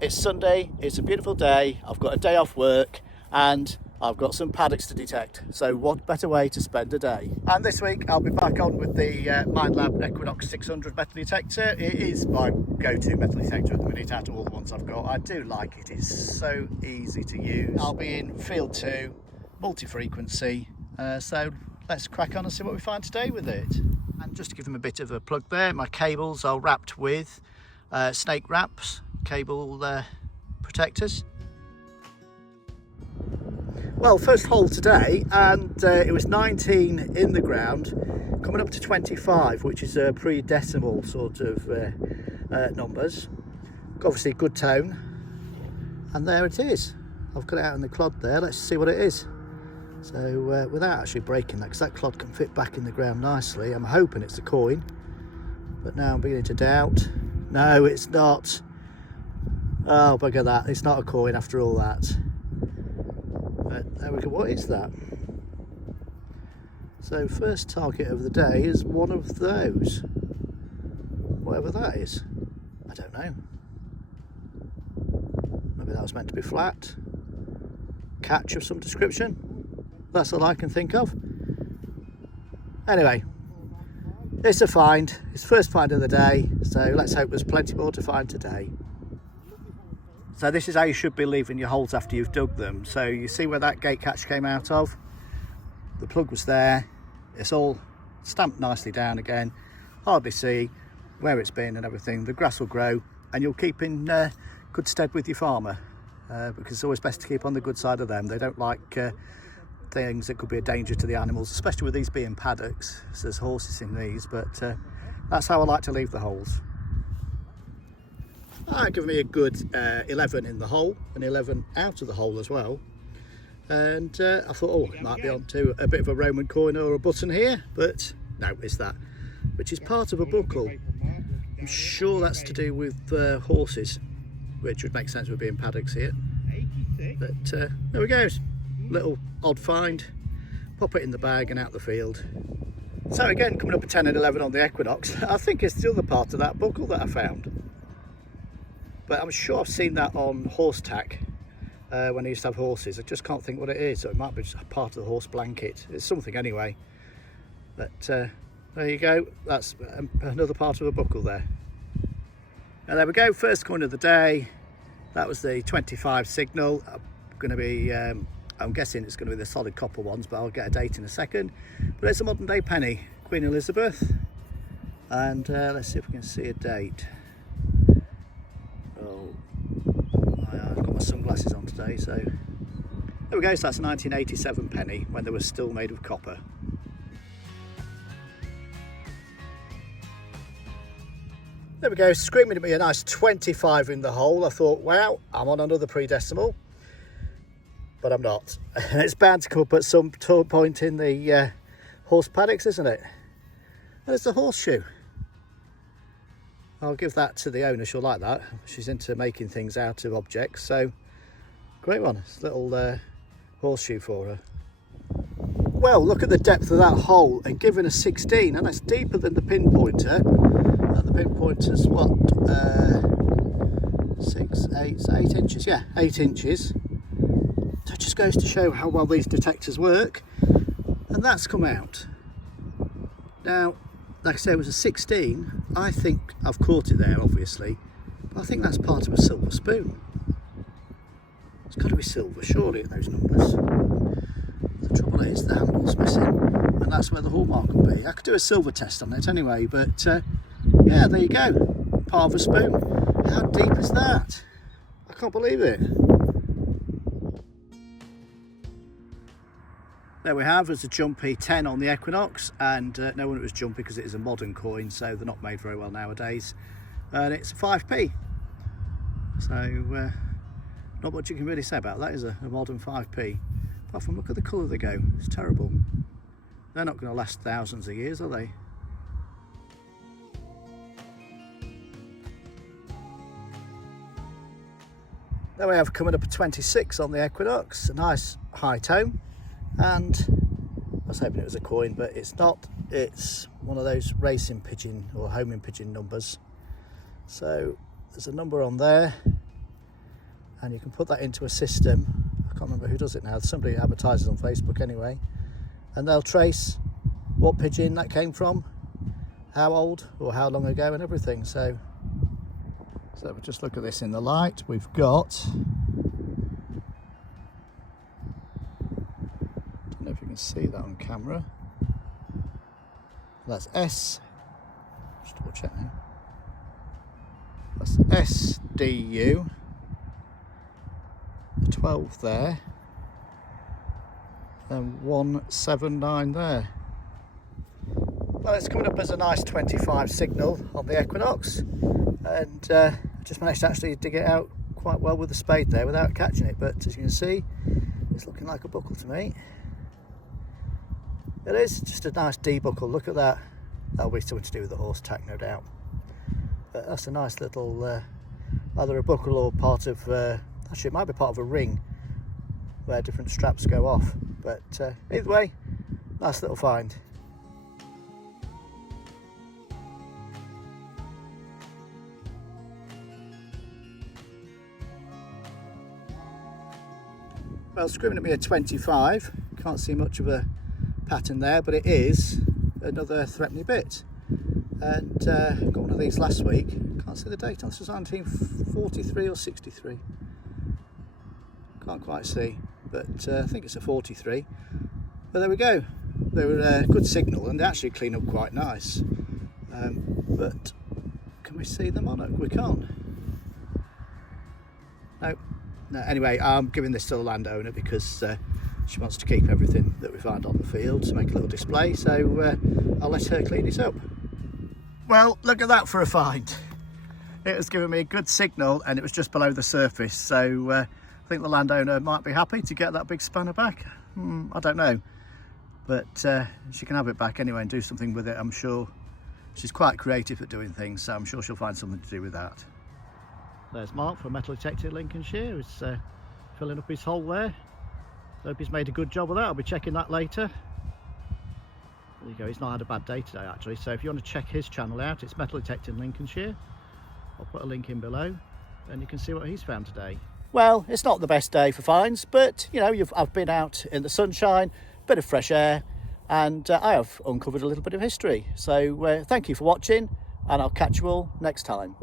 It's Sunday, it's a beautiful day, I've got a day off work and I've got some paddocks to detect. So what better way to spend a day? And this week I'll be back on with the Minelab Equinox 600 metal detector. It is my go-to metal detector at the minute out of all the ones I've got. I do like it, it's so easy to use. I'll be in field 2, multi-frequency, so let's crack on and see what we find today with it. And just to give them a bit of a plug there, my cables are wrapped with snake wraps, cable protectors. Well, first hole today, and it was 19 in the ground, coming up to 25, which is a pre-decimal sort of numbers. Obviously good tone, and there it is. I've got it out in the clod there. Let's see what it is. So without actually breaking that, because that clod can fit back in the ground nicely, I'm hoping it's a coin, but now I'm beginning to doubt. No, it's not. Oh, bugger that, it's not a coin after all that. But there we go, what is that? So first target of the day is one of those. Whatever that is. I don't know. Maybe that was meant to be flat. Catch of some description. That's all I can think of. Anyway, it's a find. It's first find of the day, so let's hope there's plenty more to find today. So this is how you should be leaving your holes after you've dug them. So you see where that gate catch came out of? The plug was there. It's all stamped nicely down again. Hardly see where it's been and everything. The grass will grow and you'll keep in good stead with your farmer, because it's always best to keep on the good side of them. They don't like things that could be a danger to the animals, especially with these being paddocks. So there's horses in these, but that's how I like to leave the holes. That gave me a good 11 in the hole and 11 out of the hole as well. And I thought, oh, it might be onto a bit of a Roman coin or a button here, but no, it's that, which is part of a buckle. I'm sure that's to do with horses, which would make sense with being paddocks here. But there we go, little odd find. Pop it in the bag and out the field. So again, coming up at 10 and 11 on the Equinox, I think it's the other part of that buckle that I found. But I'm sure I've seen that on horse tack when I used to have horses. I just can't think what it is. So it might be just a part of the horse blanket. It's something anyway. But there you go. That's another part of a buckle there. And there we go. First coin of the day. That was the 25 signal. I'm guessing it's going to be the solid copper ones, but I'll get a date in a second. But it's a modern day penny, Queen Elizabeth. And let's see if we can see a date. Oh, I've got my sunglasses on today, so there we go. So that's a 1987 penny when they were still made of copper. There we go, screaming at me a nice 25 in the hole. I thought, wow, I'm on another pre-decimal, but I'm not. And it's bound to come up at some point in the horse paddocks, isn't it? And it's a horseshoe. I'll give that to the owner, she'll like that. She's into making things out of objects, so great one. It's a little horseshoe for her. Well, look at the depth of that hole, and given a 16, and that's deeper than the pinpointer. And the pinpointer's what, 8 inches? Yeah, 8 inches. So it just goes to show how well these detectors work. And that's come out. Now, like I said, it was a 16. I think I've caught it there, obviously, but I think that's part of a silver spoon. It's got to be silver, surely, in those numbers. The trouble is the handle's missing, and that's where the hallmark will be. I could do a silver test on it anyway, but yeah, there you go. Part of a spoon. How deep is that? I can't believe it. There we have, there's a jumpy 10 on the Equinox, and no one was jumpy because it is a modern coin, so they're not made very well nowadays. And it's a 5p. So not much you can really say about that, is a modern 5p. Apart from look at the colour they go, it's terrible. They're not going to last thousands of years, are they? There we have, coming up at 26 on the Equinox, a nice high tone. And I was hoping it was a coin, but it's not. It's one of those racing pigeon or homing pigeon numbers. So there's a number on there. and you can put that into a system. I can't remember who does it now. Somebody advertises on Facebook anyway, and they'll trace what pigeon that came from, how old or how long ago, and everything. So we'll just look at this in the light. We've got, don't know if you can see that on camera. That's S. Just double check now. That's SDU. The 12 there. And 179 there. Well, it's coming up as a nice 25 signal on the Equinox, and I just managed to actually dig it out quite well with the spade there without catching it, but as you can see, it's looking like a buckle to me. It is just a nice D buckle. Look at that. That'll be something to do with the horse tack, no doubt. But that's a nice little, either a buckle or part of, actually it might be part of a ring where different straps go off, but either way, nice little find. Well, screaming at me at 25, can't see much of a pattern there, but it is another threepenny bit. And got one of these last week, can't see the date on this, was 1943 or 63, can't quite see, but I think it's a 43. But there we go, they were a good signal and they actually clean up quite nice. But can we see them on it? We can't. No. No, anyway, I'm giving this to the landowner because she wants to keep everything that we find on the field to make a little display, so I'll let her clean it up. Well, look at that for a find. It was giving me a good signal and it was just below the surface, so I think the landowner might be happy to get that big spanner back. I don't know, but she can have it back anyway and do something with it, I'm sure. She's quite creative at doing things, so I'm sure she'll find something to do with that. There's Mark from Metal Detector Lincolnshire. He's filling up his hole there. Hope he's made a good job of that. I'll be checking that later. There you go, he's not had a bad day today actually, so if you want to check his channel out, it's Metal Detector Lincolnshire. I'll put a link in below and you can see what he's found today. Well, it's not the best day for finds, but you know, I've been out in the sunshine, bit of fresh air, and I have uncovered a little bit of history. So thank you for watching, and I'll catch you all next time.